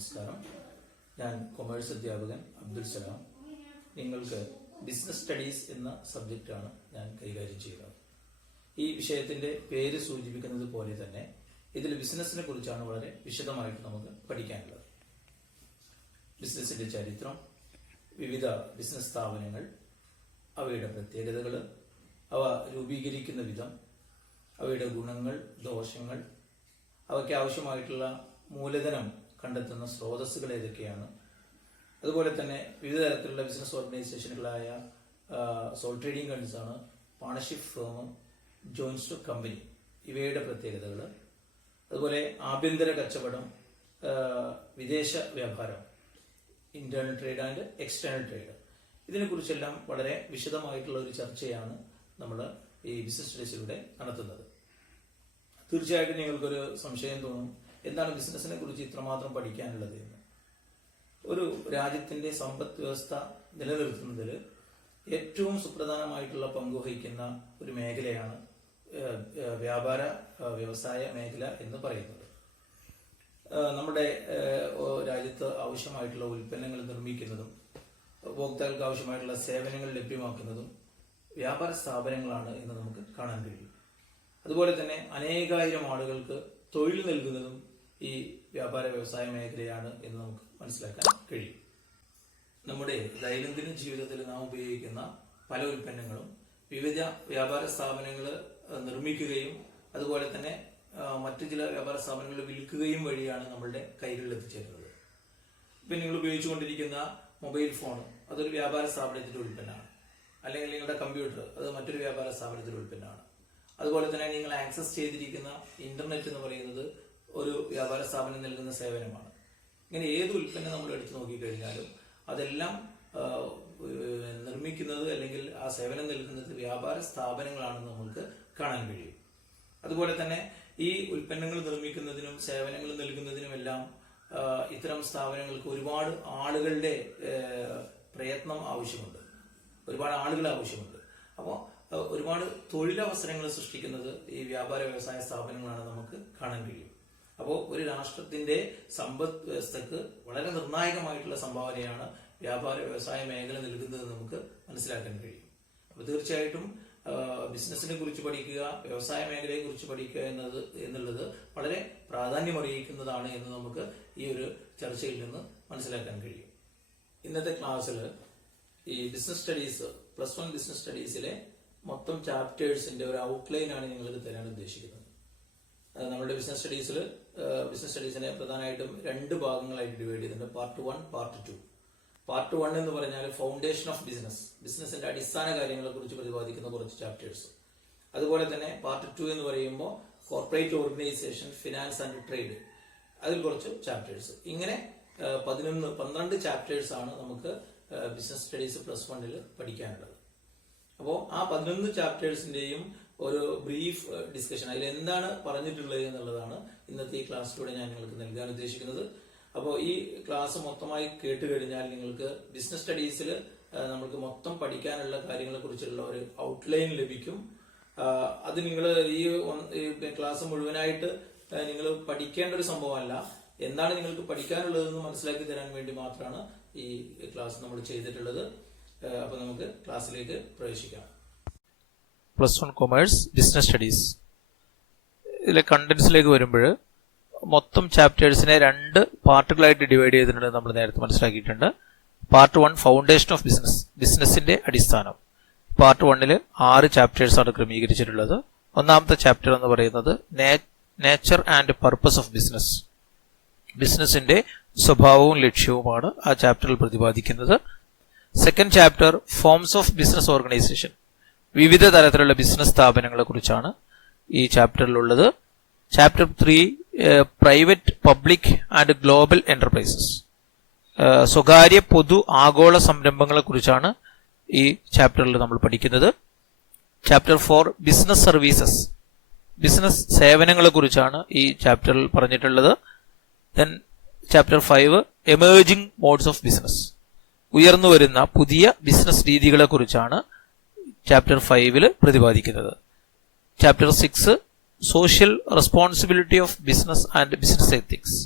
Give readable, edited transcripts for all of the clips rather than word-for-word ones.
നമസ്കാരം. ഞാൻ കൊമേഴ്സ് അധ്യാപകൻ അബ്ദുൽ സലാം. നിങ്ങൾക്ക് ബിസിനസ് സ്റ്റഡീസ് എന്ന സബ്ജക്റ്റാണ് ഞാൻ കൈകാര്യം ചെയ്യുന്നത്. ഈ വിഷയത്തിന്റെ പേര് സൂചിപ്പിക്കുന്നത് പോലെ തന്നെ ഇതിൽ ബിസിനസിനെ കുറിച്ചാണ് വളരെ വിശദമായിട്ട് നമുക്ക് പഠിക്കാനുള്ളത്. ബിസിനസിന്റെ ചരിത്രം, വിവിധ ബിസിനസ് സ്ഥാപനങ്ങൾ, അവയുടെ പ്രത്യേകതകൾ, അവ രൂപീകരിക്കുന്ന വിധം, അവയുടെ ഗുണങ്ങൾ, ദോഷങ്ങൾ, അവയ്ക്ക് ആവശ്യമായിട്ടുള്ള മൂലധനം കണ്ടെത്തുന്ന സ്രോതസ്സുകൾ ഏതൊക്കെയാണ്, അതുപോലെ തന്നെ വിവിധ തരത്തിലുള്ള ബിസിനസ് ഓർഗനൈസേഷനുകളായ sole trading concern, partnership firm, joint stock company, ഇവയുടെ പ്രത്യേകതകൾ, അതുപോലെ ആഭ്യന്തര കച്ചവടം, വിദേശ വ്യാപാരം, internal trade and external trade, ഇതിനെക്കുറിച്ചെല്ലാം വളരെ വിശദമായിട്ടുള്ള ഒരു ചർച്ചയാണ് നമ്മൾ ഈ ബിസിനസ് സ്റ്റഡീസിലൂടെ നടത്തുന്നത്. തീർച്ചയായിട്ടും നിങ്ങൾക്കൊരു സംശയം തോന്നും, എന്താണ് ബിസിനസിനെ കുറിച്ച് ഇത്രമാത്രം പഠിക്കാനുള്ളത് എന്ന്. ഒരു രാജ്യത്തിന്റെ സമ്പദ് വ്യവസ്ഥ നിലനിർത്തുന്നതിൽ ഏറ്റവും സുപ്രധാനമായിട്ടുള്ള പങ്കുവഹിക്കുന്ന ഒരു മേഖലയാണ് വ്യാപാര വ്യവസായ മേഖല എന്ന് പറയുന്നത്. നമ്മുടെ രാജ്യത്ത് ആവശ്യമായിട്ടുള്ള ഉൽപ്പന്നങ്ങൾ നിർമ്മിക്കുന്നതും ഉപഭോക്താക്കൾക്ക് ആവശ്യമായിട്ടുള്ള സേവനങ്ങൾ ലഭ്യമാക്കുന്നതും വ്യാപാര സ്ഥാപനങ്ങളാണ് എന്ന് നമുക്ക് കാണാൻ കഴിയും. അതുപോലെ തന്നെ അനേകായിരം ആളുകൾക്ക് തൊഴിൽ നൽകുന്നതും ഈ വ്യാപാര വ്യവസായ മേഖലയാണ് എന്ന് നമുക്ക് മനസ്സിലാക്കാൻ കഴിയും. നമ്മുടെ ദൈനംദിന ജീവിതത്തിൽ നാം ഉപയോഗിക്കുന്ന പല ഉൽപ്പന്നങ്ങളും വിവിധ വ്യാപാര സ്ഥാപനങ്ങൾ നിർമ്മിക്കുകയും അതുപോലെ തന്നെ മറ്റു ചില വ്യാപാര സ്ഥാപനങ്ങൾ വിൽക്കുകയും വഴിയാണ് നമ്മളുടെ കൈകളിൽ എത്തിച്ചേരുന്നത്. ഇപ്പം നിങ്ങൾ ഉപയോഗിച്ചുകൊണ്ടിരിക്കുന്ന മൊബൈൽ ഫോൺ അതൊരു വ്യാപാര സ്ഥാപനത്തിന്റെ ഉൽപ്പന്നമാണ്, അല്ലെങ്കിൽ നിങ്ങളുടെ കമ്പ്യൂട്ടർ അത് മറ്റൊരു വ്യാപാര സ്ഥാപനത്തിന്റെ ഉൽപ്പന്നമാണ്. അതുപോലെ തന്നെ നിങ്ങൾ ആക്സസ് ചെയ്തിരിക്കുന്ന ഇന്റർനെറ്റ് എന്ന് പറയുന്നത് ഒരു വ്യാപാര സ്ഥാപനം നൽകുന്ന സേവനമാണ്. ഇങ്ങനെ ഏത് ഉൽപ്പന്നം നമ്മൾ എടുത്തു നോക്കിക്കഴിഞ്ഞാലും അതെല്ലാം നിർമ്മിക്കുന്നത് അല്ലെങ്കിൽ ആ സേവനം നൽകുന്നത് വ്യാപാര സ്ഥാപനങ്ങളാണെന്ന് നമുക്ക് കാണാൻ കഴിയും. അതുപോലെ തന്നെ ഈ ഉൽപ്പന്നങ്ങൾ നിർമ്മിക്കുന്നതിനും സേവനങ്ങൾ നൽകുന്നതിനുമെല്ലാം ഇത്തരം സ്ഥാപനങ്ങൾക്ക് ഒരുപാട് ആളുകളുടെ പ്രയത്നം ആവശ്യമുണ്ട്, ഒരുപാട് ആളുകൾ ആവശ്യമുണ്ട്. അപ്പോൾ ഒരുപാട് തൊഴിലവസരങ്ങൾ സൃഷ്ടിക്കുന്നത് ഈ വ്യാപാര വ്യവസായ സ്ഥാപനങ്ങളാണ് നമുക്ക് കാണാൻ കഴിയും. അപ്പോൾ ഒരു രാഷ്ട്രത്തിന്റെ സമ്പദ് വ്യവസ്ഥക്ക് വളരെ നിർണായകമായിട്ടുള്ള സംഭാവനയാണ് വ്യാപാര വ്യവസായ മേഖല നൽകുന്നത് നമുക്ക് മനസ്സിലാക്കാൻ കഴിയും. അപ്പോൾ തീർച്ചയായിട്ടും ബിസിനസിനെ കുറിച്ച് പഠിക്കുക, വ്യവസായ മേഖലയെ കുറിച്ച് പഠിക്കുക എന്നുള്ളത് വളരെ പ്രാധാന്യമറിയിക്കുന്നതാണ് എന്ന് നമുക്ക് ഈ ഒരു ചർച്ചയിൽ നിന്ന് മനസ്സിലാക്കാൻ കഴിയും. ഇന്നത്തെ ക്ലാസ്സിൽ ഈ ബിസിനസ് സ്റ്റഡീസ് +1 ബിസിനസ് സ്റ്റഡീസിലെ മൊത്തം ചാപ്റ്റേഴ്സിന്റെ ഒരു ഔട്ട്ലൈൻ ആണ് നിങ്ങൾക്ക് തരാൻ ഉദ്ദേശിക്കുന്നത്. നമ്മുടെ ബിസിനസ് സ്റ്റഡീസിനെ പ്രധാനമായിട്ടും 2 ഭാഗങ്ങളായിട്ട് ഡിവൈഡ് ചെയ്തിട്ടുണ്ട്. Part 1, part 2. പാർട്ട് 1 എന്ന് പറഞ്ഞാൽ ഫൗണ്ടേഷൻ ഓഫ് ബിസിനസിന്റെ അടിസ്ഥാന കാര്യങ്ങളെ കുറിച്ച് പ്രതിപാദിക്കുന്ന കുറച്ച് ചാപ്റ്റേഴ്സ്. അതുപോലെ തന്നെ പാർട്ട് 2 എന്ന് പറയുമ്പോൾ corporate organisation, finance and trade, അതിൽ കുറച്ച് ചാപ്റ്റേഴ്സ്. ഇങ്ങനെ 12 ചാപ്റ്റേഴ്സ് ആണ് നമുക്ക് ബിസിനസ് സ്റ്റഡീസ് +1 പഠിക്കാനുള്ളത്. അപ്പോൾ ആ 11 ചാപ്റ്റേഴ്സിന്റെയും ഒരു ബ്രീഫ് ഡിസ്കഷൻ, അതിൽ എന്താണ് പറഞ്ഞിട്ടുള്ളത് എന്നുള്ളതാണ് ഇന്നത്തെ ഈ ക്ലാസ്സിലൂടെ ഞാൻ നിങ്ങൾക്ക് നൽകാൻ ഉദ്ദേശിക്കുന്നത്. അപ്പോൾ ഈ ക്ലാസ് മൊത്തമായി കേട്ട് കഴിഞ്ഞാൽ നിങ്ങൾക്ക് ബിസിനസ് സ്റ്റഡീസിൽ നമുക്ക് മൊത്തം പഠിക്കാനുള്ള കാര്യങ്ങളെ കുറിച്ചുള്ള ഒരു ഔട്ട്ലൈൻ ലഭിക്കും. അത് നിങ്ങൾ ഈ ക്ലാസ് മുഴുവനായിട്ട് നിങ്ങൾ പഠിക്കേണ്ട ഒരു സംഭവമല്ല, എന്താണ് നിങ്ങൾക്ക് പഠിക്കാനുള്ളതെന്ന് മനസ്സിലാക്കി തരാൻ വേണ്ടി മാത്രമാണ് ഈ ക്ലാസ് നമ്മൾ ചെയ്തിട്ടുള്ളത്. അപ്പൊ നമുക്ക് ക്ലാസ്സിലേക്ക് പ്രവേശിക്കാം. +1 കൊമേഴ്സ് ബിസിനസ് സ്റ്റഡീസ് ഇതിലെ കണ്ടന്റ്സിലേക്ക് വരുമ്പോൾ മൊത്തം ചാപ്റ്റേഴ്സിനെ 2 പാർട്ടുകളായിട്ട് ഡിവൈഡ് ചെയ്തിട്ടുണ്ട്. നമ്മൾ നേരത്തെ മനസ്സിലാക്കിയിട്ടുണ്ട്. പാർട്ട് 1 ഫൗണ്ടേഷൻ ഓഫ് ബിസിനസിന്റെ അടിസ്ഥാനം. പാർട്ട് 1 6 ചാപ്റ്റേഴ്സ് ആണ് ക്രമീകരിച്ചിട്ടുള്ളത്. ഒന്നാമത്തെ ചാപ്റ്റർ എന്ന് പറയുന്നത് നേച്ചർ ആൻഡ് പർപ്പസ് ഓഫ് ബിസിനസിന്റെ സ്വഭാവവും ലക്ഷ്യവുമാണ് ആ ചാപ്റ്ററിൽ പ്രതിപാദിക്കുന്നത്. Second chapter forms of business organisation, വിവിധ തരത്തിലുള്ള ബിസിനസ് സ്ഥാപനങ്ങളെ കുറിച്ചാണ് ഈ ചാപ്റ്ററിലുള്ളത്. Chapter 3 private, public and global enterprises, സ്വകാര്യ, പൊതു, ആഗോള സംരംഭങ്ങളെ കുറിച്ചാണ് ഈ ചാപ്റ്ററിൽ നമ്മൾ പഠിക്കുന്നത്. ചാപ്റ്റർ 4 ബിസിനസ് സർവീസസ്, ബിസിനസ് സേവനങ്ങളെ കുറിച്ചാണ് ഈ ചാപ്റ്ററിൽ പറഞ്ഞിട്ടുള്ളത്. Then chapter 5 emerging modes of business, ഉയർന്നു വരുന്ന പുതിയ ബിസിനസ് രീതികളെ കുറിച്ചാണ് ചാപ്റ്റർ 5 പ്രതിപാദിക്കുന്നത്. Chapter 6 social responsibility of business and business ethics,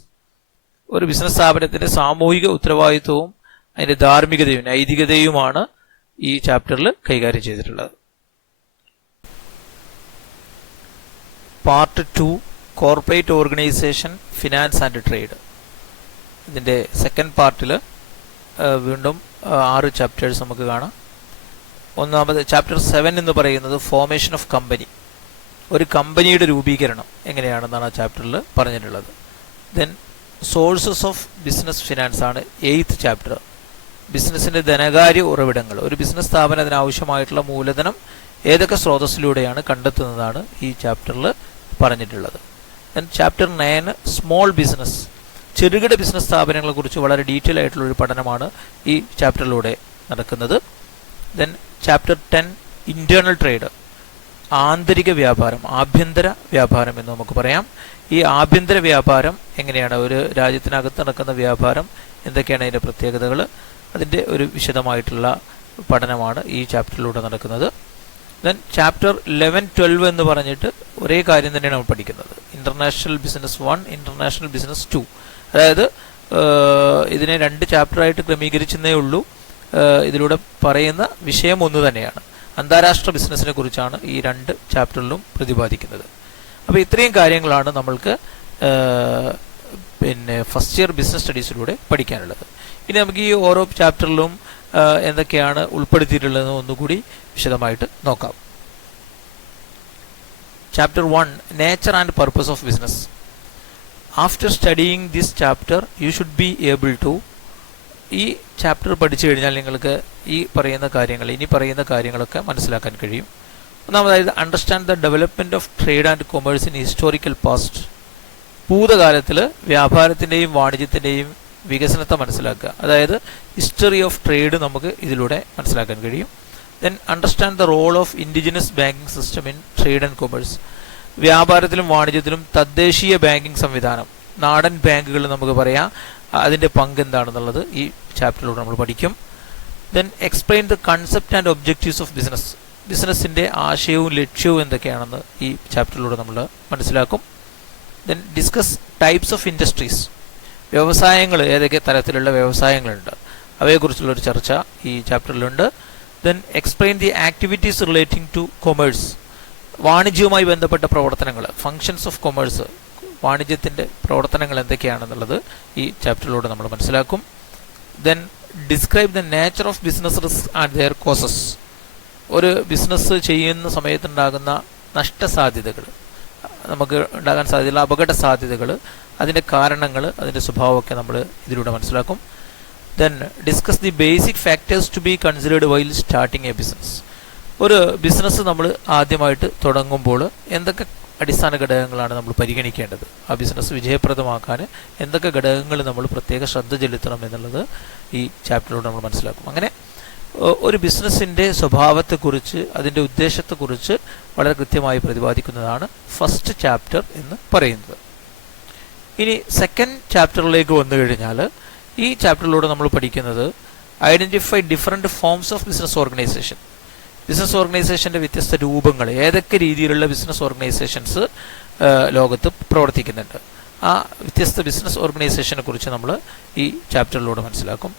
ഒരു ബിസിനസ് സ്ഥാപനത്തിന്റെ സാമൂഹിക ഉത്തരവാദിത്വവും അതിന്റെ ധാർമ്മികതയും നൈതികതയുമാണ് ഈ ചാപ്റ്ററിൽ കൈകാര്യം ചെയ്തിട്ടുള്ളത്. Part 2 corporate organisation, finance and trade. ഇതിന്റെ സെക്കൻഡ് പാർട്ടിൽ വീണ്ടും 6 ചാപ്റ്റേഴ്സ് നമുക്ക് കാണാം. ഒന്നാമത് ചാപ്റ്റർ 7 എന്ന് പറയുന്നത് ഫോർമേഷൻ ഓഫ് കമ്പനി, ഒരു കമ്പനിയുടെ രൂപീകരണം എങ്ങനെയാണെന്നാണ് ആ ചാപ്റ്ററിൽ പറഞ്ഞിട്ടുള്ളത്. Then sources of business finance ആണ് 8th ചാപ്റ്റർ. ബിസിനസിന്റെ ധനകാര്യ ഉറവിടങ്ങൾ, ഒരു ബിസിനസ് സ്ഥാപനത്തിന് ആവശ്യമായിട്ടുള്ള മൂലധനം ഏതൊക്കെ സ്രോതസ്സിലൂടെയാണ് കണ്ടെത്തുന്നതാണ് ഈ ചാപ്റ്ററിൽ പറഞ്ഞിട്ടുള്ളത്. ദെൻ ചാപ്റ്റർ 9 സ്മോൾ ബിസിനസ്, ചെറുകിട ബിസിനസ് സ്ഥാപനങ്ങളെ കുറിച്ച് വളരെ ഡീറ്റെയിൽ ആയിട്ടുള്ള ഒരു പഠനമാണ് ഈ ചാപ്റ്ററിലൂടെ നടക്കുന്നത്. ദെൻ ചാപ്റ്റർ 10 ഇന്റേണൽ ട്രേഡ്, ആന്തരിക വ്യാപാരം, ആഭ്യന്തര വ്യാപാരം എന്ന് നമുക്ക് പറയാം. ഈ ആഭ്യന്തര വ്യാപാരം എങ്ങനെയാണ്, ഒരു രാജ്യത്തിനകത്ത് നടക്കുന്ന വ്യാപാരം എന്തൊക്കെയാണ് അതിൻ്റെ പ്രത്യേകതകൾ, അതിൻ്റെ ഒരു വിശദമായിട്ടുള്ള പഠനമാണ് ഈ ചാപ്റ്ററിലൂടെ നടക്കുന്നത്. ദെൻ ചാപ്റ്റർ 11, 12 എന്ന് പറഞ്ഞിട്ട് ഒരേ കാര്യം തന്നെയാണ് നമ്മൾ പഠിക്കുന്നത്. International business 1, international business 2. അതായത് ഇതിനെ 2 ചാപ്റ്ററായിട്ട് ക്രമീകരിച്ചെന്നേ ഉള്ളൂ. ഇതിലൂടെ പറയുന്ന വിഷയം ഒന്ന് തന്നെയാണ്. അന്താരാഷ്ട്ര ബിസിനസിനെ കുറിച്ചാണ് ഈ 2 ചാപ്റ്ററിലും പ്രതിപാദിക്കുന്നത്. അപ്പോൾ ഇത്രയും കാര്യങ്ങളാണ് നമ്മൾക്ക് ഫസ്റ്റ് ഇയർ ബിസിനസ് സ്റ്റഡീസിലൂടെ പഠിക്കാനുള്ളത്. ഇനി നമുക്ക് ഈ ഓരോ ചാപ്റ്ററിലും എന്തൊക്കെയാണ് ഉൾപ്പെടുത്തിയിട്ടുള്ളതെന്ന് ഒന്നുകൂടി വിശദമായിട്ട് നോക്കാം. Chapter 1 nature and purpose of business. After studying this chapter you should be able to, ഈ ചാപ്റ്റർ പഠിച്ചു കഴിഞ്ഞാൽ നിങ്ങൾക്ക് ഈ പറയുന്ന കാര്യങ്ങൾ, ഇനി പറയുന്ന കാര്യങ്ങളൊക്കെ മനസ്സിലാക്കാൻ കഴിയും. ഒന്നാമതായത് understand the development of trade and commerce in historical past. ഭൂതകാലത്തിൽ വ്യാപാരത്തിൻ്റെയും വാണിജ്യത്തിൻ്റെയും വികസനത്തെ മനസ്സിലാക്കുക, അതായത് ഹിസ്റ്ററി ഓഫ് ട്രേഡ് നമുക്ക് ഇതിലൂടെ മനസ്സിലാക്കാൻ കഴിയും. Then understand the role of indigenous banking system in trade and commerce. വ്യാപാരത്തിലും വാണിജ്യത്തിലും തദ്ദേശീയ ബാങ്കിങ് സംവിധാനം, നാടൻ ബാങ്കുകൾ നമുക്ക് പറയാം, അതിൻ്റെ പങ്ക് എന്താണെന്നുള്ളത് ഈ ചാപ്റ്ററിലൂടെ നമ്മൾ പഠിക്കും. Then explain the concept and objectives of business. ബിസിനസ്സിൻ്റെ ആശയവും ലക്ഷ്യവും എന്തൊക്കെയാണെന്ന് ഈ ചാപ്റ്ററിലൂടെ നമ്മൾ മനസ്സിലാക്കും. Then discuss types of industries. വ്യവസായങ്ങൾ, ഏതൊക്കെ തരത്തിലുള്ള വ്യവസായങ്ങളുണ്ട് അവയെക്കുറിച്ചുള്ളൊരു ചർച്ച ഈ ചാപ്റ്ററിലുണ്ട്. Then explain the activities relating to commerce. വാണിജ്യവുമായി ബന്ധപ്പെട്ട പ്രവർത്തനങ്ങൾ, ഫങ്ഷൻസ് ഓഫ് കൊമേഴ്സ്, വാണിജ്യത്തിൻ്റെ പ്രവർത്തനങ്ങൾ എന്തൊക്കെയാണെന്നുള്ളത് ഈ ചാപ്റ്ററിലൂടെ നമ്മൾ മനസ്സിലാക്കും. Then describe the nature of business risk and their causes. ഒരു ബിസിനസ് ചെയ്യുന്ന സമയത്തുണ്ടാകുന്ന നഷ്ടസാധ്യതകൾ, നമുക്ക് ഉണ്ടാകാൻ സാധ്യതയുള്ള അപകട സാധ്യതകൾ, അതിൻ്റെ കാരണങ്ങൾ, അതിൻ്റെ സ്വഭാവമൊക്കെ നമ്മൾ ഇതിലൂടെ മനസ്സിലാക്കും. Then discuss the basic factors to be considered while starting a business. ഒരു ബിസിനസ് നമ്മൾ ആദ്യമായിട്ട് തുടങ്ങുമ്പോൾ എന്തൊക്കെ അടിസ്ഥാന ഘടകങ്ങളാണ് നമ്മൾ പരിഗണിക്കേണ്ടത്, ആ ബിസിനസ് വിജയപ്രദമാക്കാൻ എന്തൊക്കെ ഘടകങ്ങൾ നമ്മൾ പ്രത്യേക ശ്രദ്ധ ചെലുത്തണം എന്നുള്ളത് ഈ ചാപ്റ്ററിലൂടെ നമ്മൾ മനസ്സിലാക്കും. അങ്ങനെ ഒരു ബിസിനസ്സിൻ്റെ സ്വഭാവത്തെക്കുറിച്ച്, അതിൻ്റെ ഉദ്ദേശത്തെക്കുറിച്ച് വളരെ കൃത്യമായി പ്രതിപാദിക്കുന്നതാണ് ഫസ്റ്റ് ചാപ്റ്റർ എന്ന് പറയുന്നത്. ഇനി സെക്കൻഡ് ചാപ്റ്ററിലേക്ക് വന്നു കഴിഞ്ഞാൽ ഈ ചാപ്റ്ററിലൂടെ നമ്മൾ പഠിക്കുന്നത് identify different forms of business organisation. Business ഓർഗനൈസേഷൻ്റെ വ്യത്യസ്ത രൂപങ്ങൾ, ഏതൊക്കെ രീതിയിലുള്ള ബിസിനസ് ഓർഗനൈസേഷൻസ് ലോകത്ത് പ്രവർത്തിക്കുന്നുണ്ട്, ആ വ്യത്യസ്ത ബിസിനസ് ഓർഗനൈസേഷനെ കുറിച്ച് നമ്മൾ ഈ ചാപ്റ്ററിലൂടെ മനസ്സിലാക്കും.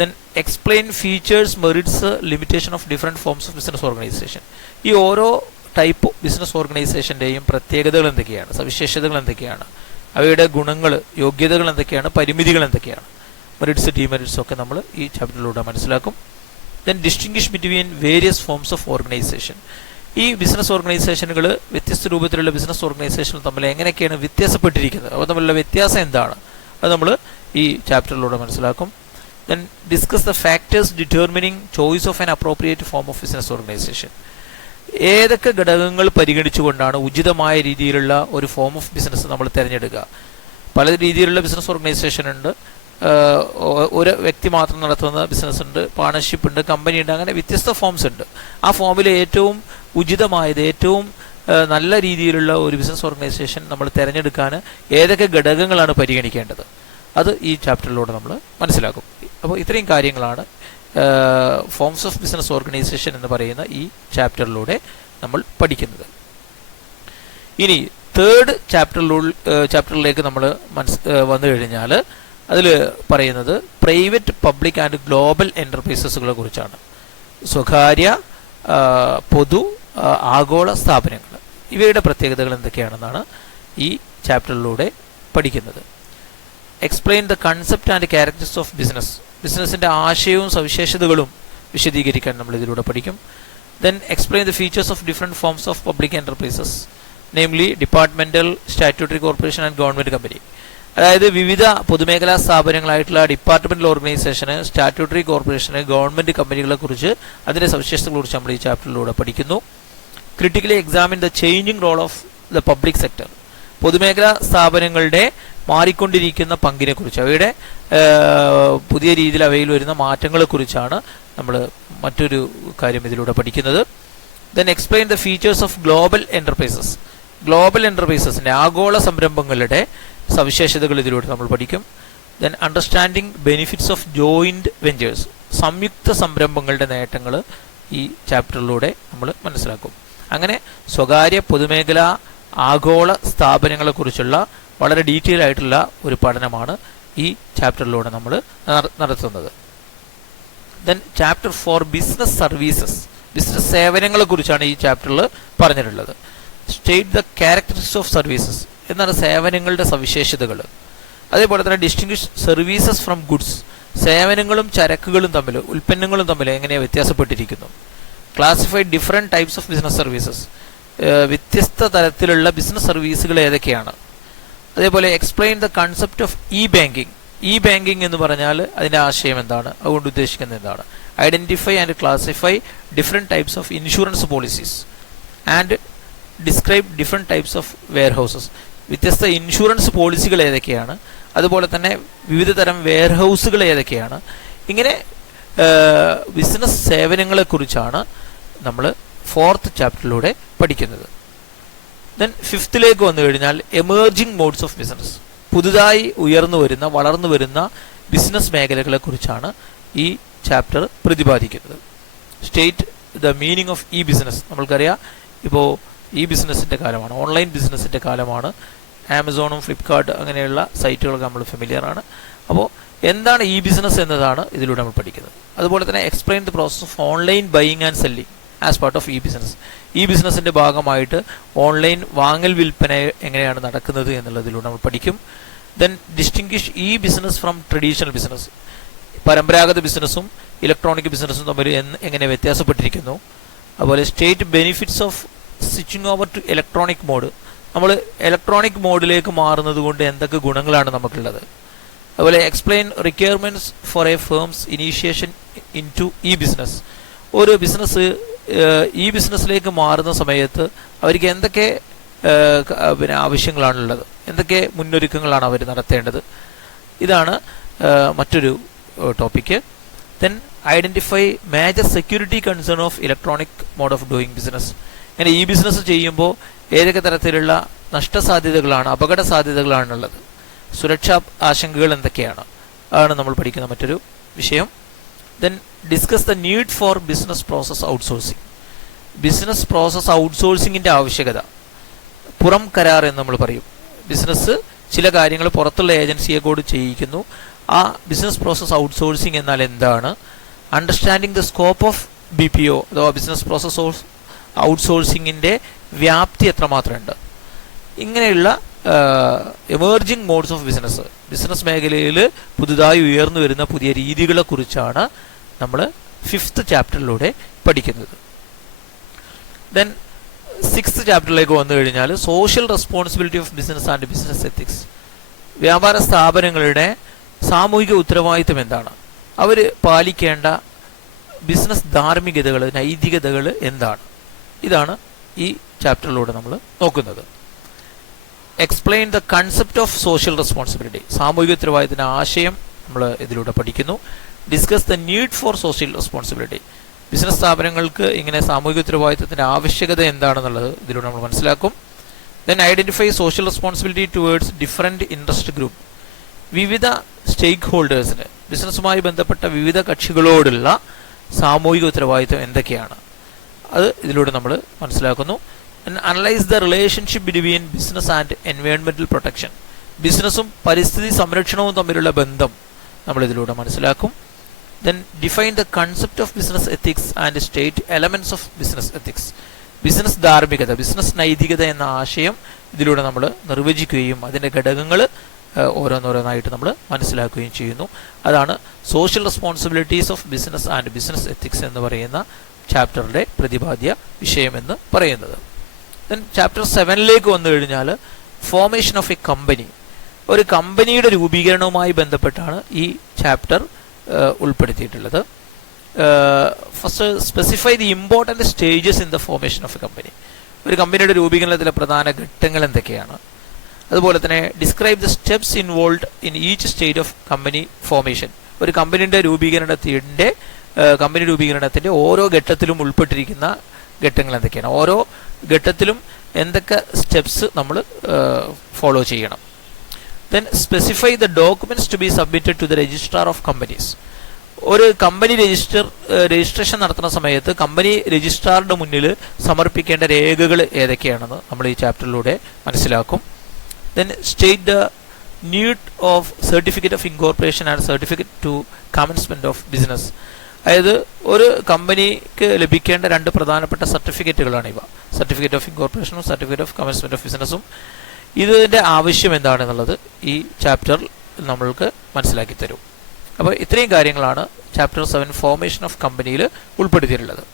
Then explain features, merits, limitation of different forms of business organisation. ഈ ഓരോ ടൈപ്പ് ബിസിനസ് ഓർഗനൈസേഷൻ്റെയും പ്രത്യേകതകൾ എന്തൊക്കെയാണ്, സവിശേഷതകൾ എന്തൊക്കെയാണ്, അവയുടെ ഗുണങ്ങൾ, യോഗ്യതകൾ എന്തൊക്കെയാണ്, പരിമിതികൾ എന്തൊക്കെയാണ്, മെറിറ്റ്സ്, ഡിമെറിറ്റ്സ് ഒക്കെ നമ്മൾ ഈ ചാപ്റ്ററിലൂടെ മനസ്സിലാക്കും. Then distinguish between various forms of organisation. ഈ ബിസിനസ് ഓർഗനൈസേഷനുകൾ വ്യത്യസ്ത രൂപത്തിലുള്ള ബിസിനസ് ഓർഗനൈസേഷനുകൾ തമ്മിൽ എങ്ങനെയൊക്കെയാണ് വ്യത്യാസപ്പെട്ടിരിക്കുന്നത്, അവ തമ്മിലുള്ള വ്യത്യാസം എന്താണ്, അത് നമ്മൾ ഈ ചാപ്റ്ററിലൂടെ മനസ്സിലാക്കും. Then discuss the factors determining choice of an appropriate form of business organisation. ഏതൊക്കെ ഘടകങ്ങൾ പരിഗണിച്ചുകൊണ്ടാണ് ഉചിതമായ രീതിയിലുള്ള ഒരു ഫോം ഓഫ് ബിസിനസ് നമ്മൾ തിരഞ്ഞെടുക്കുക. പല രീതിയിലുള്ള ബിസിനസ് ഓർഗനൈസേഷൻ ഉണ്ട്, ഒരു വ്യക്തി മാത്രം നടത്തുന്ന ബിസിനസ് ഉണ്ട്, പാർട്ണർഷിപ്പ് ഉണ്ട്, കമ്പനി ഉണ്ട്, അങ്ങനെ വ്യത്യസ്ത ഫോംസ് ഉണ്ട്. ആ ഫോമിൽ ഏറ്റവും ഉചിതമായത്, ഏറ്റവും നല്ല രീതിയിലുള്ള ഒരു ബിസിനസ് ഓർഗനൈസേഷൻ നമ്മൾ തിരഞ്ഞെടുക്കാൻ ഏതൊക്കെ ഘടകങ്ങളാണ് പരിഗണിക്കേണ്ടത്, അത് ഈ ചാപ്റ്ററിലൂടെ നമ്മൾ മനസ്സിലാക്കും. അപ്പോൾ ഇത്രയും കാര്യങ്ങളാണ് ഫോംസ് ഓഫ് ബിസിനസ് ഓർഗനൈസേഷൻ എന്ന് പറയുന്ന ഈ ചാപ്റ്ററിലൂടെ നമ്മൾ പഠിക്കുന്നത്. ഇനി തേർഡ് ചാപ്റ്ററിലേക്ക് നമ്മൾ വന്നു കഴിഞ്ഞാൽ അതിൽ പറയുന്നത് പ്രൈവറ്റ്, പബ്ലിക് ആൻഡ് ഗ്ലോബൽ എന്റർപ്രൈസസുകളെ കുറിച്ചാണ്. സ്വകാര്യ, പൊതു, ആഗോള സ്ഥാപനങ്ങൾ, ഇവയുടെ പ്രത്യേകതകൾ എന്തൊക്കെയാണെന്നാണ് ഈ ചാപ്റ്ററിലൂടെ പഠിക്കുന്നത്. Explain the concept and characters of business, ബിസിനസിന്റെ ആശയവും സവിശേഷതകളും വിശദീകരിക്കാൻ നമ്മൾ ഇതിലൂടെ പഠിക്കും. Then explain the features of different forms of public enterprises, namely departmental, statutory corporation and government company. അതായത് വിവിധ പൊതുമേഖലാ സ്ഥാപനങ്ങളായിട്ടുള്ള ഡിപ്പാർട്ട്മെന്റൽ ഓർഗനൈസേഷന്, സ്റ്റാറ്റ്യൂട്ടറി കോർപ്പറേഷന്, ഗവൺമെന്റ് കമ്പനികളെ കുറിച്ച്, അതിന്റെ സവിശേഷതകളെ കുറിച്ച് നമ്മൾ ഈ ചാപ്റ്ററിലൂടെ പഠിക്കുന്നു. Critically examine the changing role of the public sector, പൊതുമേഖലാ സ്ഥാപനങ്ങളുടെ മാറിക്കൊണ്ടിരിക്കുന്ന പങ്കിനെ കുറിച്ച്, അവയുടെ പുതിയ രീതിയിൽ അവയിൽ വരുന്ന മാറ്റങ്ങളെ കുറിച്ചാണ് നമ്മൾ മറ്റൊരു കാര്യം ഇതിലൂടെ പഠിക്കുന്നത്. Then explain the features of global enterprises, global എന്റർപ്രൈസസിന്റെ, ആഗോള സംരംഭങ്ങളുടെ സവിശേഷതകൾ ഇതിലൂടെ നമ്മൾ പഠിക്കും. ദെൻ understanding benefits of joint ventures, സംയുക്ത സംരംഭങ്ങളുടെ നേട്ടങ്ങൾ ഈ ചാപ്റ്ററിലൂടെ നമ്മൾ മനസ്സിലാക്കും. അങ്ങനെ സ്വകാര്യ, പൊതുമേഖല, ആഗോള സ്ഥാപനങ്ങളെ കുറിച്ചുള്ള വളരെ ഡീറ്റെയിൽ ആയിട്ടുള്ള ഒരു പഠനമാണ് ഈ ചാപ്റ്ററിലൂടെ നമ്മൾ നടത്തുന്നത്. Then chapter 4 business services, business സേവനങ്ങളെ കുറിച്ചാണ് ഈ ചാപ്റ്ററിൽ പറഞ്ഞിട്ടുള്ളത്. State the characteristics of services, എന്നാണ് സേവനങ്ങളുടെ സവിശേഷതകൾ. അതേപോലെ തന്നെ ഡിസ്റ്റിങ്വിഷ് സർവീസസ് ഫ്രം ഗുഡ്സ്, സേവനങ്ങളും ചരക്കുകളും തമ്മിൽ, ഉൽപ്പന്നങ്ങളും തമ്മിൽ എങ്ങനെ വ്യത്യാസപ്പെട്ടിരിക്കുന്നു. Classify different types of business services, വ്യത്യസ്ത തരത്തിലുള്ള ബിസിനസ് സർവീസുകൾ ഏതൊക്കെയാണ്. അതേപോലെ explain the concept of e banking, e banking എന്ന് പറഞ്ഞാൽ അതിന്റെ ആശയം എന്താണ്, അതുകൊണ്ട് ഉദ്ദേശിക്കുന്നത് എന്താണ്. Identify and classify different types of insurance policies and describe different types of warehouses, വ്യത്യസ്ത ഇൻഷുറൻസ് പോളിസികൾ ഏതൊക്കെയാണ്, അതുപോലെ തന്നെ വിവിധ തരം വെയർ ഹൗസുകൾ ഏതൊക്കെയാണ്. ഇങ്ങനെ ബിസിനസ് സേവനങ്ങളെ കുറിച്ചാണ് നമ്മൾ 4th ചാപ്റ്ററിലൂടെ പഠിക്കുന്നത്. ദെൻ 5th വന്നു കഴിഞ്ഞാൽ എമേർജിംഗ് മോഡ്സ് ഓഫ് ബിസിനസ്, പുതുതായി ഉയർന്നു വരുന്ന, വളർന്നു വരുന്ന ബിസിനസ് മേഖലകളെ കുറിച്ചാണ് ഈ ചാപ്റ്റർ പ്രതിപാദിക്കുന്നത്. State the meaning of E business, നമ്മൾക്കറിയാം ഇപ്പോൾ ഈ ബിസിനസിന്റെ കാലമാണ്, ഓൺലൈൻ ബിസിനസിന്റെ കാലമാണ്. ആമസോണും ഫ്ലിപ്കാർട്ട് അങ്ങനെയുള്ള സൈറ്റുകളൊക്കെ നമ്മൾ ഫെമിലിയർ ആണ്. അപ്പോൾ എന്താണ് ഇ ബിസിനസ് എന്നതാണ് ഇതിലൂടെ നമ്മൾ പഠിക്കുന്നത്. അതുപോലെ തന്നെ explain the process of online buying and selling as part of E business, ഈ ബിസിനസിന്റെ ഭാഗമായിട്ട് ഓൺലൈൻ വാങ്ങൽ വിൽപ്പന എങ്ങനെയാണ് നടക്കുന്നത് എന്നുള്ളതിലൂടെ നമ്മൾ പഠിക്കും. Then distinguish e business from traditional business, പരമ്പരാഗത ബിസിനസ്സും ഇലക്ട്രോണിക് ബിസിനസ്സും തമ്മിൽ എങ്ങനെ വ്യത്യാസപ്പെട്ടിരിക്കുന്നു. അതുപോലെ state benefits of switching over to electronic mode, നമ്മൾ ഇലക്ട്രോണിക് മോഡിലേക്ക് മാറുന്നത് കൊണ്ട് എന്തൊക്കെ ഗുണങ്ങളാണ് നമുക്കുള്ളത്. അതുപോലെ explain requirements for a firm's initiation into e business, ഒരു ബിസിനസ് ഈ ബിസിനസ്സിലേക്ക് മാറുന്ന സമയത്ത് അവർക്ക് എന്തൊക്കെ ആവശ്യങ്ങളാണുള്ളത്, എന്തൊക്കെ മുന്നൊരുക്കങ്ങളാണ് അവർ നടത്തേണ്ടത്. ഇതാണ് മറ്റൊരു topic. Then identify major security concern of electronic mode of doing business, ഇങ്ങനെ ഈ ബിസിനസ് ചെയ്യുമ്പോൾ ഏതൊക്കെ തരത്തിലുള്ള നഷ്ടസാധ്യതകളാണ്, അപകട സാധ്യതകളാണുള്ളത്, സുരക്ഷാ ആശങ്കകൾ എന്തൊക്കെയാണ്, ആണ് നമ്മൾ പഠിക്കുന്ന മറ്റൊരു വിഷയം. Then discuss the need for business process outsourcing, business process ഔട്ട്സോഴ്സിങ്ങിന്റെ ആവശ്യകത, പുറം കരാർ എന്ന് നമ്മൾ പറയും. ബിസിനസ് ചില കാര്യങ്ങൾ പുറത്തുള്ള ഏജൻസിയെ കൂടി ചെയ്യിക്കുന്നു. ആ ബിസിനസ് പ്രോസസ് ഔട്ട്സോഴ്സിംഗ് എന്നാൽ എന്താണ്, understanding the scope of BPO അഥവാ ബിസിനസ് പ്രോസസ് ഔട്ട്സോഴ്സിങ്ങിന്റെ വ്യാപ്തി എത്രമാത്രമുണ്ട്. ഇങ്ങനെയുള്ള emerging modes of business, business മേഖലയിൽ പുതുതായി ഉയർന്നു വരുന്ന പുതിയ രീതികളെ കുറിച്ചാണ് നമ്മൾ 5th ചാപ്റ്ററിലൂടെ പഠിക്കുന്നത്. ദെൻ 6th ചാപ്റ്ററിലേക്ക് വന്നു കഴിഞ്ഞാൽ social responsibility of business and business ethics, വ്യാപാര സ്ഥാപനങ്ങളുടെ സാമൂഹിക ഉത്തരവാദിത്വം എന്താണ്, അവർ പാലിക്കേണ്ട ബിസിനസ് ധാർമ്മികതകൾ, നൈതികതകൾ എന്താണ്. ഇതാണ് ഈ ചാപ്റ്ററിലൂടെ നമ്മൾ നോക്കുന്നത്. Explain the concept of social responsibility, സാമൂഹിക ഉത്തരവാദിത്തത്തിന്റെ ആശയം നമ്മൾ ഇതിലൂടെ പഠിക്കുന്നു. Discuss the need four social responsibility, business സ്ഥാപനങ്ങൾക്ക് ഇങ്ങനെ സാമൂഹിക ഉത്തരവാദിത്തത്തിന്റെ ആവശ്യകത എന്താണെന്നുള്ളത് ഇതിലൂടെ നമ്മൾ മനസ്സിലാക്കും. Then identify social responsibility towards different interest group, വിവിധ സ്റ്റേക്ക് ഹോൾഡേഴ്സിന്, ബിസിനസ്സുമായി ബന്ധപ്പെട്ട വിവിധ കക്ഷികളോടുള്ള സാമൂഹിക ഉത്തരവാദിത്തം എന്തൊക്കെയാണ്, അത് ഇതിലൂടെ നമ്മൾ മനസ്സിലാക്കുന്നു. and analyze the relationship between business and environmental protection. ബിസിനസ്സും പരിസ്ഥിതി സംരക്ഷണവും തമ്മിലുള്ള ബന്ധം നമ്മൾ ഇതിലൂടെ മനസ്സിലാക്കും. Then define the concept of business ethics and state elements of business ethics. Business ധാർമ്മികത, ബിസിനസ് നൈതികത എന്ന ആശയം ഇതിലൂടെ നമ്മൾ നിർവചിക്കുകയും അതിൻ്റെ ഘടകങ്ങൾ ഓരോന്നോരോന്നായിട്ട് നമ്മൾ മനസ്സിലാക്കുകയും ചെയ്യുന്നു. അതാണ് social responsibilities of business and business ethics എന്ന് പറയുന്ന ചാപ്റ്ററിൻ്റെ പ്രതിപാദ്യ വിഷയമെന്ന് പറയുന്നത്. ദെൻ ചാപ്റ്റർ 7 വന്നു കഴിഞ്ഞാൽ ഫോർമേഷൻ ഓഫ് എ കമ്പനി, ഒരു കമ്പനിയുടെ രൂപീകരണവുമായി ബന്ധപ്പെട്ടാണ് ഈ ചാപ്റ്റർ ഉൾപ്പെടുത്തിയിട്ടുള്ളത്. First specify the important stages in the formation of A company. ഒരു കമ്പനിയുടെ രൂപീകരണത്തിലെ പ്രധാന ഘട്ടങ്ങൾ എന്തൊക്കെയാണ്, അതുപോലെ തന്നെ describe the steps involve in each stage of company formation. ഒരു കമ്പനിയുടെ കമ്പനി രൂപീകരണത്തിൻ്റെ ഓരോ ഘട്ടത്തിലും ഉൾപ്പെട്ടിരിക്കുന്ന ഘട്ടങ്ങൾ എന്തൊക്കെയാണ്, ഓരോ ഘട്ടത്തിലും എന്തൊക്കെ സ്റ്റെപ്സ് നമ്മൾ ഫോളോ ചെയ്യണം. Then specify the documents to be submitted to the registrar of companies. ഒരു കമ്പനി രജിസ്ട്രേഷൻ നടത്തുന്ന സമയത്ത് കമ്പനി രജിസ്ട്രാറുടെ മുന്നിൽ സമർപ്പിക്കേണ്ട രേഖകൾ ഏതൊക്കെയാണെന്ന് നമ്മൾ ഈ ചാപ്റ്ററിലൂടെ മനസ്സിലാക്കും. Then state the need of certificate of incorporation and certificate to commencement of business. അതായത് ഒരു കമ്പനിക്ക് ലഭിക്കേണ്ട 2 പ്രധാനപ്പെട്ട സർട്ടിഫിക്കറ്റുകളാണ് ഇവ, സർട്ടിഫിക്കറ്റ് ഓഫ് ഇൻകോർപ്പറേഷനും സർട്ടിഫിക്കറ്റ് ഓഫ് കമൻസ്മെന്റ് ഓഫ് ബിസിനസ്സും. ഇതിൻ്റെ ആവശ്യം എന്താണെന്നുള്ളത് ഈ ചാപ്റ്റർ നമ്മൾക്ക് മനസ്സിലാക്കി തരും. അപ്പോൾ ഇത്രയും കാര്യങ്ങളാണ് ചാപ്റ്റർ 7 ഫോർമേഷൻ ഓഫ് കമ്പനിയിൽ ഉൾപ്പെടുത്തിയിട്ടുള്ളത്.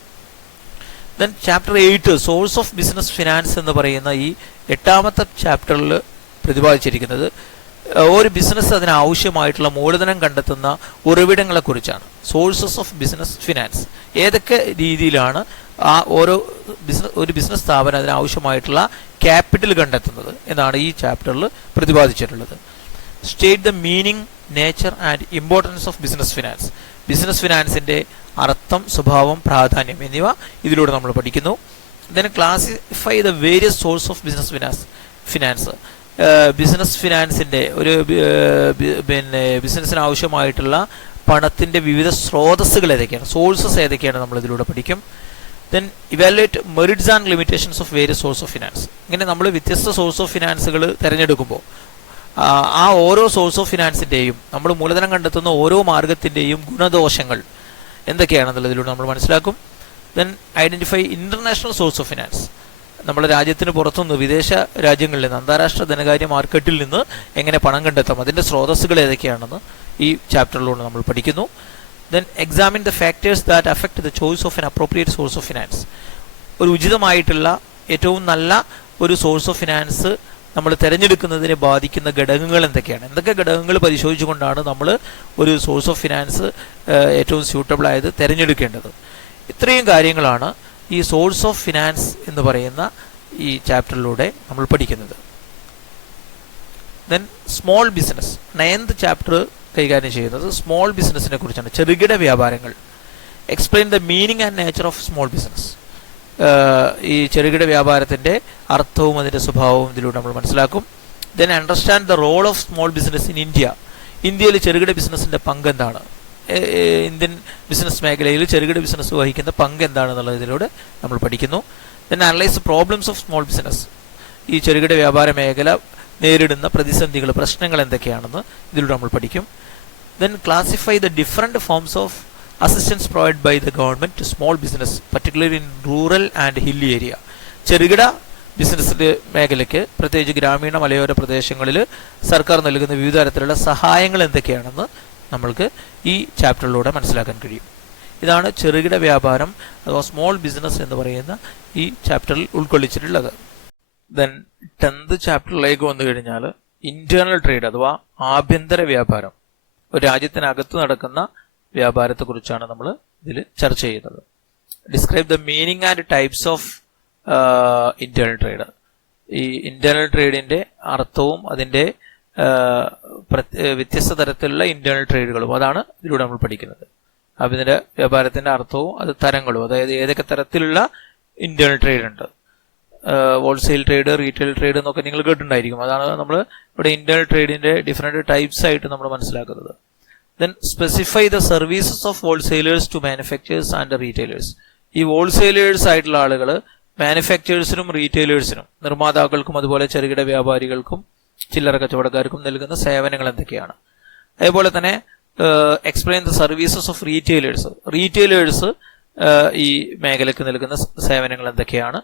Then chapter 8 source of business finance എന്ന് പറയുന്ന ഈ 8ാമത്തെ ചാപ്റ്ററിൽ പ്രതിപാദിച്ചിരിക്കുന്നത് ഒരു ബിസിനസ് അതിനാവശ്യമായിട്ടുള്ള മൂലധനം കണ്ടെത്തുന്ന ഉറവിടങ്ങളെക്കുറിച്ചാണ്. സോഴ്സസ് ഓഫ് ബിസിനസ് ഫിനാൻസ്, ഏതൊക്കെ രീതിയിലാണ് ഒരു ബിസിനസ് സ്ഥാപനം അതിനാവശ്യമായിട്ടുള്ള ക്യാപിറ്റൽ കണ്ടെത്തുന്നത് എന്നാണ് ഈ ചാപ്റ്ററിൽ പ്രതിപാദിച്ചിട്ടുള്ളത്. State the meaning, nature and importance of business finance. Business ഫിനാൻസിൻ്റെ അർത്ഥം, സ്വഭാവം, പ്രാധാന്യം എന്നിവ ഇതിലൂടെ നമ്മൾ പഠിക്കുന്നു. Then classify the various source of business finance. Business ഫിനാൻസിൻ്റെ ബിസിനസ്സിന് ആവശ്യമായിട്ടുള്ള പണത്തിൻ്റെ വിവിധ സ്രോതസ്സുകൾ ഏതൊക്കെയാണ്, സോഴ്സസ് ഏതൊക്കെയാണ് നമ്മൾ ഇതിലൂടെ പഠിക്കും. Then evaluate merits and limitations of various source of finance. ഇങ്ങനെ നമ്മൾ വ്യത്യസ്ത സോഴ്സ് ഓഫ് ഫിനാൻസുകൾ തിരഞ്ഞെടുക്കുമ്പോൾ ആ ഓരോ സോഴ്സ് ഓഫ് ഫിനാൻസിൻ്റെയും നമ്മൾ മൂലധനം കണ്ടെത്തുന്ന ഓരോ മാർഗത്തിൻ്റെയും ഗുണദോഷങ്ങൾ എന്തൊക്കെയാണെന്നുള്ളതിലൂടെ നമ്മൾ മനസ്സിലാക്കും. Then identify international source of finance. നമ്മുടെ രാജ്യത്തിന് പുറത്തുനിന്ന് വിദേശ രാജ്യങ്ങളിൽ നിന്ന് അന്താരാഷ്ട്ര ധനകാര്യ മാർക്കറ്റിൽ നിന്ന് എങ്ങനെ പണം കണ്ടെത്താം, അതിൻ്റെ സ്രോതസ്സുകൾ ഏതൊക്കെയാണെന്ന് ഈ ചാപ്റ്ററിലൂടെ നമ്മൾ പഠിക്കുന്നു. Then examine the factors that affect the choice of N appropriate source of finance. ഒരു ഉചിതമായിട്ടുള്ള ഏറ്റവും നല്ല ഒരു സോഴ്സ് ഓഫ് ഫിനാൻസ് നമ്മൾ തിരഞ്ഞെടുക്കുന്നതിനെ ബാധിക്കുന്ന ഘടകങ്ങൾ എന്തൊക്കെയാണ്, എന്തൊക്കെ ഘടകങ്ങൾ പരിശോധിച്ചുകൊണ്ടാണ് നമ്മൾ ഒരു സോഴ്സ് ഓഫ് ഫിനാൻസ് ഏറ്റവും സ്യൂട്ടബിൾ ആയത് തിരഞ്ഞെടുക്കേണ്ടത്. ഇത്രയും കാര്യങ്ങളാണ് ഈ സോഴ്സ് ഓഫ് ഫിനാൻസ് എന്ന് പറയുന്ന ഈ ചാപ്റ്ററിലൂടെ നമ്മൾ പഠിക്കുന്നത്. Then small business, 9th chapter കൈകാര്യം ചെയ്യുന്നത് സ്മോൾ ബിസിനസ്സിനെ കുറിച്ചാണ്, ചെറുകിട വ്യാപാരങ്ങൾ. Explain the meaning and nature of small business. ഈ ചെറുകിട വ്യാപാരത്തിൻ്റെ അർത്ഥവും അതിൻ്റെ സ്വഭാവവും ഇതിലൂടെ നമ്മൾ മനസ്സിലാക്കും. Then understand the role of small business in India. ഇന്ത്യയിൽ ചെറുകിട ബിസിനസ്സിൻ്റെ പങ്ക് എന്താണ്, ഇന്ത്യൻ ബിസിനസ് മേഖലയിൽ ചെറുകിട ബിസിനസ് വഹിക്കുന്ന പങ്ക് എന്താണെന്നുള്ളത് ഇതിലൂടെ നമ്മൾ പഠിക്കുന്നു. Then analyse problems of small business. ഈ ചെറുകിട വ്യാപാര മേഖല നേരിടുന്ന പ്രതിസന്ധികൾ, പ്രശ്നങ്ങൾ എന്തൊക്കെയാണെന്ന് ഇതിലൂടെ നമ്മൾ പഠിക്കും. Then classify the different forms of assistance provide by the government to small business particularly in rural and hilly area. ചെറുകിട ബിസിനസ് മേഖലയ്ക്ക് പ്രത്യേകിച്ച് ഗ്രാമീണ മലയോര പ്രദേശങ്ങളിൽ സർക്കാർ നൽകുന്ന വിവിധ തരത്തിലുള്ള സഹായങ്ങൾ എന്തൊക്കെയാണെന്ന് നമ്മൾക്ക് ഈ ചാപ്റ്ററിലൂടെ മനസ്സിലാക്കാൻ കഴിയും. ഇതാണ് ചെറുകിട വ്യാപാരം അഥവാ സ്മോൾ ബിസിനസ് എന്ന് പറയുന്ന ഈ ചാപ്റ്ററിൽ ഉൾക്കൊള്ളിച്ചിട്ടുള്ളത്. ദെൻ 10th ചാപ്റ്ററിലേക്ക് വന്നു കഴിഞ്ഞാൽ ഇന്റേണൽ ട്രേഡ് അഥവാ ആഭ്യന്തര വ്യാപാരം, ഒരു രാജ്യത്തിനകത്ത് നടക്കുന്ന വ്യാപാരത്തെക്കുറിച്ചാണ് നമ്മൾ ഇതിൽ ചർച്ച ചെയ്യുന്നത്. Describe the meaning and types of internal trade. ഈ ഇന്റേണൽ ട്രേഡിന്റെ അർത്ഥവും അതിൻ്റെ വ്യത്യസ്ത തരത്തിലുള്ള ഇന്റേണൽ ട്രേഡുകളും അതാണ് ഇതിലൂടെ നമ്മൾ പഠിക്കുന്നത്. ആഭ്യന്തര വ്യാപാരത്തിന്റെ അർത്ഥവും അത് തരങ്ങളും, അതായത് ഏതൊക്കെ തരത്തിലുള്ള ഇന്റേണൽ ട്രേഡ് ഉണ്ട്, ഹോൾസെയിൽ ട്രേഡ്, റീറ്റെയിൽ ട്രേഡ് എന്നൊക്കെ നിങ്ങൾ കേട്ടിട്ടുണ്ടായിരിക്കും. അതാണ് നമ്മൾ ഇവിടെ ഇന്റേണൽ ട്രേഡിന്റെ ഡിഫറെന്റ് ടൈപ്സ് ആയിട്ട് നമ്മൾ മനസ്സിലാക്കുന്നത്. Then specify the services of wholesalers to manufacturers and retailers. ഈ ഹോൾസെയിലേഴ്സ് ആയിട്ടുള്ള ആളുകൾ മാനുഫാക്ചേഴ്സിനും റീറ്റെയിലേഴ്സിനും, നിർമ്മാതാക്കൾക്കും അതുപോലെ ചെറുകിട വ്യാപാരികൾക്കും ചില്ലറ കച്ചവടക്കാർക്കും നൽകുന്ന സേവനങ്ങൾ എന്തൊക്കെയാണ്. അതേപോലെ തന്നെ explain the services of retailers ഈ മേഖലയ്ക്ക് നൽകുന്ന സേവനങ്ങൾ എന്തൊക്കെയാണ്.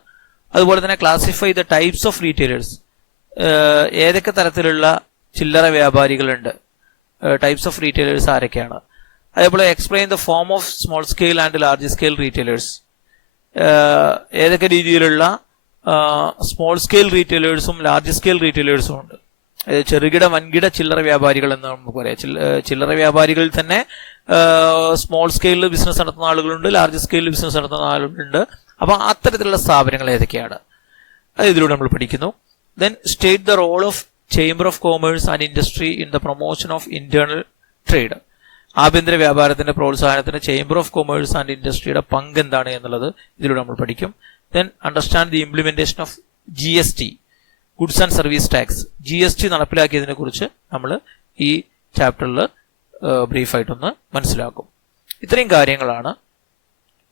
അതുപോലെ തന്നെ classify the types of retailers, ഏതൊക്കെ തരത്തിലുള്ള ചില്ലറ വ്യാപാരികളുണ്ട്, ടൈപ്സ് ഓഫ് റീറ്റെയിലേഴ്സ് ആരൊക്കെയാണ്. അതേപോലെ explain the form of small scale and large scale retailers, ഏതൊക്കെ രീതിയിലുള്ള സ്മോൾ സ്കെയിൽ റീറ്റെയിലേഴ്സും ലാർജ് സ്കെയിൽ റീറ്റെയിലേഴ്സും ഉണ്ട്. ചെറുകിട വൻകിട ചില്ലറ വ്യാപാരികൾ എന്ന് നമുക്ക് പറയാം. ചില്ലറ വ്യാപാരികളിൽ തന്നെ സ്മോൾ സ്കെയിലിൽ ബിസിനസ് നടത്തുന്ന ആളുകളുണ്ട്, ലാർജ് സ്കെയിലിൽ ബിസിനസ് നടത്തുന്ന ആളുകളുണ്ട്. അപ്പൊ അത്തരത്തിലുള്ള സ്ഥാപനങ്ങൾ ഏതൊക്കെയാണ് അത് ഇതിലൂടെ നമ്മൾ പഠിക്കുന്നു. Then state the role of chamber of commerce and industry in the promotion of internal trade. ആഭ്യന്തര വ്യാപാരത്തിന്റെ പ്രോത്സാഹനത്തിന് ചേംബർ ഓഫ് കൊമേഴ്സ് ആൻഡ് ഇൻഡസ്ട്രിയുടെ പങ്ക് എന്താണ് എന്നുള്ളത് ഇതിലൂടെ നമ്മൾ പഠിക്കും. Then understand the implementation of GST, goods and service tax. GST നടപ്പിലാക്കിയതിനെ കുറിച്ച് നമ്മൾ ഈ ചാപ്റ്ററിൽ ബ്രീഫായിട്ടൊന്ന് മനസ്സിലാക്കും. ഇത്രയും കാര്യങ്ങളാണ്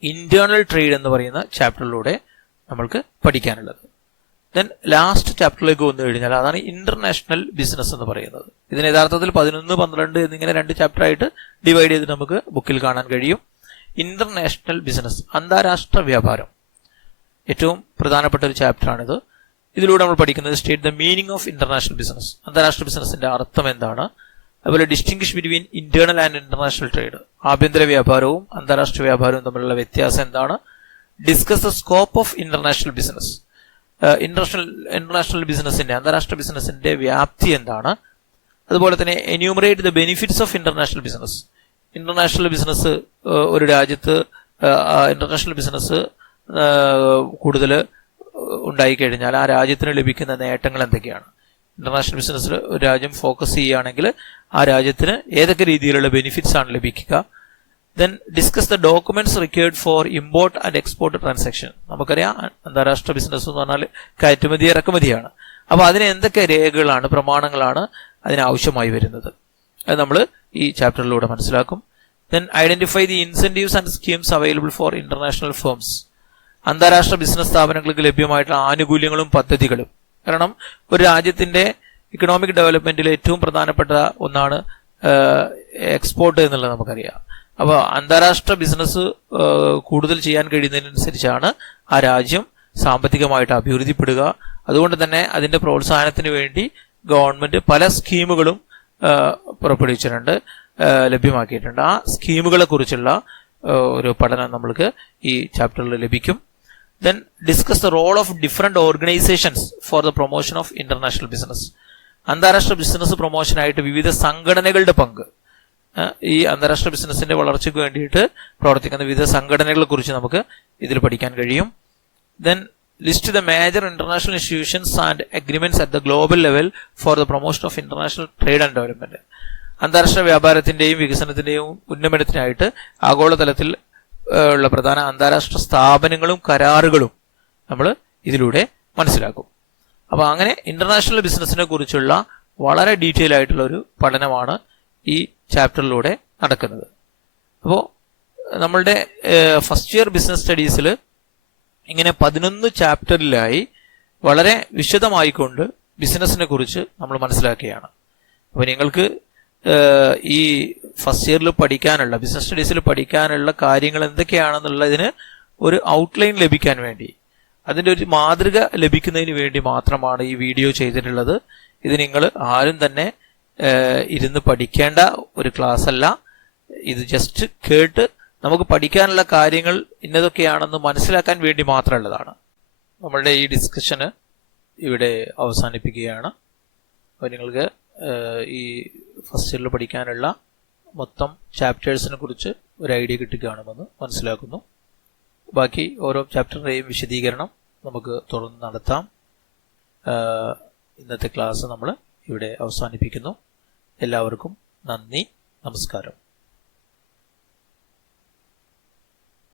ഇന്റേണൽ ട്രേഡ് എന്ന് പറയുന്ന ചാപ്റ്ററിലൂടെ നമ്മൾക്ക് പഠിക്കാനുള്ളത്. ദെൻ ലാസ്റ്റ് ചാപ്റ്ററിലേക്ക് വന്നു കഴിഞ്ഞാൽ അതാണ് ഇന്റർനാഷണൽ ബിസിനസ് എന്ന് പറയുന്നത്. ഇതിന് യഥാർത്ഥത്തിൽ 11, 12 എന്നിങ്ങനെ 2 ചാപ്റ്റർ ആയിട്ട് ഡിവൈഡ് ചെയ്ത് നമുക്ക് ബുക്കിൽ കാണാൻ കഴിയും. ഇന്റർനാഷണൽ ബിസിനസ്, അന്താരാഷ്ട്ര വ്യാപാരം, ഏറ്റവും പ്രധാനപ്പെട്ട ഒരു ചാപ്റ്ററാണിത്. ഇതിലൂടെ നമ്മൾ പഠിക്കുന്നത് state the meaning of international business, അന്താരാഷ്ട്ര ബിസിനസിന്റെ അർത്ഥം എന്താണ്. അതുപോലെ distinguish between internal and international trade, ആഭ്യന്തര വ്യാപാരവും അന്താരാഷ്ട്ര വ്യാപാരവും തമ്മിലുള്ള വ്യത്യാസം എന്താണ്. Discuss the scope of international business, international ബിസിനസിന്റെ, അന്താരാഷ്ട്ര ബിസിനസിന്റെ വ്യാപ്തി എന്താണ്. അതുപോലെ തന്നെ enumerate the benefits of international business. International business ഒരു രാജ്യത്ത് ഇന്റർനാഷണൽ ബിസിനസ് കൂടുതൽ ഉണ്ടായിക്കഴിഞ്ഞാൽ ആ രാജ്യത്തിന് ലഭിക്കുന്ന നേട്ടങ്ങൾ എന്തൊക്കെയാണ്. ഇന്റർനാഷണൽ ബിസിനസ്സിൽ ഒരു രാജ്യം ഫോക്കസ് ചെയ്യുകയാണെങ്കിൽ ആ രാജ്യത്തിന് ഏതൊക്കെ രീതിയിലുള്ള ബെനിഫിറ്റ്സ് ആണ് ലഭിക്കുക. Then discuss the documents required for import and export transaction. നമുക്കറിയാം അന്താരാഷ്ട്ര ബിസിനസ് എന്ന് പറഞ്ഞാൽ കയറ്റുമതി ഇറക്കുമതിയാണ്. അപ്പൊ അതിന് എന്തൊക്കെ രേഖകളാണ്, പ്രമാണങ്ങളാണ് അതിനാവശ്യമായി വരുന്നത്, അത് നമ്മൾ ഈ ചാപ്റ്ററിലൂടെ മനസ്സിലാക്കും. Then identify the incentives and schemes available for international firms. അന്താരാഷ്ട്ര ബിസിനസ് സ്ഥാപനങ്ങൾക്ക് ലഭ്യമായിട്ടുള്ള ആനുകൂല്യങ്ങളും പദ്ധതികളും. കാരണം ഒരു രാജ്യത്തിന്റെ ഇക്കണോമിക് ഡെവലപ്മെന്റിൽ ഏറ്റവും പ്രധാനപ്പെട്ട ഒന്നാണ് എക്സ്പോർട്ട് എന്നുള്ളത് നമുക്കറിയാം. അപ്പോൾ അന്താരാഷ്ട്ര ബിസിനസ് കൂടുതൽ ചെയ്യാൻ കഴിയുന്നതിനനുസരിച്ചാണ് ആ രാജ്യം സാമ്പത്തികമായിട്ട് അഭിവൃദ്ധിപ്പെടുക. അതുകൊണ്ട് തന്നെ അതിന്റെ പ്രോത്സാഹനത്തിന് വേണ്ടി ഗവൺമെന്റ് പല സ്കീമുകളും പുറപ്പെടുവിച്ചിട്ടുണ്ട്, ലഭ്യമാക്കിയിട്ടുണ്ട്. ആ സ്കീമുകളെ കുറിച്ചുള്ള ഒരു പഠനം നമ്മൾക്ക് ഈ ചാപ്റ്ററിൽ ലഭിക്കും. Then discuss the role of different organisations for the promotion of international business. അന്താരാഷ്ട്ര ബിസിനസ് പ്രൊമോഷനായിട്ട് വിവിധ സംഘടനകളുടെ പങ്ക്, ഈ അന്താരാഷ്ട്ര ബിസിനസിന്റെ വളർച്ചയ്ക്ക് വേണ്ടിയിട്ട് പ്രവർത്തിക്കുന്ന വിവിധ സംഘടനകളെ കുറിച്ച് നമുക്ക് ഇതിൽ പഠിക്കാൻ കഴിയും. Then list the major international institutions and agreements at the global level four the promotion of international trade and development. അന്താരാഷ്ട്ര വ്യാപാരത്തിന്റെയും വികസനത്തിന്റെയും ഉന്നമനത്തിനായിട്ട് ആഗോളതലത്തിൽ ഉള്ള പ്രധാന അന്താരാഷ്ട്ര സ്ഥാപനങ്ങളും കരാറുകളും നമ്മൾ ഇതിലൂടെ മനസ്സിലാക്കും. അപ്പൊ അങ്ങനെ ഇന്റർനാഷണൽ ബിസിനസിനെ കുറിച്ചുള്ള വളരെ ഡീറ്റെയിൽ ആയിട്ടുള്ള ഒരു പഠനമാണ് ഈ ചാപ്റ്ററിലൂടെ നടക്കുന്നത്. അപ്പോൾ നമ്മളുടെ ഫസ്റ്റ് ഇയർ ബിസിനസ് സ്റ്റഡീസിൽ ഇങ്ങനെ 11 ചാപ്റ്ററിലായി വളരെ വിശദമായിക്കൊണ്ട് ബിസിനസിനെ കുറിച്ച് നമ്മൾ മനസ്സിലാക്കുകയാണ്. അപ്പോൾ നിങ്ങൾക്ക് ഈ ഫസ്റ്റ് ഇയറിൽ പഠിക്കാനുള്ള, ബിസിനസ് സ്റ്റഡീസിൽ പഠിക്കാനുള്ള കാര്യങ്ങൾ എന്തൊക്കെയാണെന്നുള്ളതിന് ഒരു ഔട്ട്ലൈൻ ലഭിക്കാൻ വേണ്ടി, അതിൻ്റെ ഒരു മാതൃക ലഭിക്കുന്നതിന് വേണ്ടി മാത്രമാണ് ഈ വീഡിയോ ചെയ്തിട്ടുള്ളത്. ഇത് നിങ്ങൾ ആരും തന്നെ ഇരുന്ന് പഠിക്കേണ്ട ഒരു ക്ലാസ് അല്ല. ഇത് ജസ്റ്റ് കേട്ട് നമുക്ക് പഠിക്കാനുള്ള കാര്യങ്ങൾ ഇന്നതൊക്കെയാണെന്ന് മനസ്സിലാക്കാൻ വേണ്ടി മാത്രമുള്ളതാണ്. നമ്മളുടെ ഈ ഡിസ്കഷന് ഇവിടെ അവസാനിപ്പിക്കുകയാണ്. അപ്പോൾ നിങ്ങൾക്ക് ഈ ഫസ്റ്റ് ഇയറിൽ പഠിക്കാനുള്ള മൊത്തം ചാപ്റ്റേഴ്സിനെ കുറിച്ച് ഒരു ഐഡിയ കിട്ടുകയാണെന്ന് മനസ്സിലാക്കുന്നു. ബാക്കി ഓരോ ചാപ്റ്ററിൻ്റെയും വിശദീകരണം നമുക്ക് തുടർന്ന് നടത്താം. ഇന്നത്തെ ക്ലാസ് നമ്മൾ ഇവിടെ അവസാനിപ്പിക്കുന്നു. എല്ലാവർക്കും നന്ദി, നമസ്കാരം.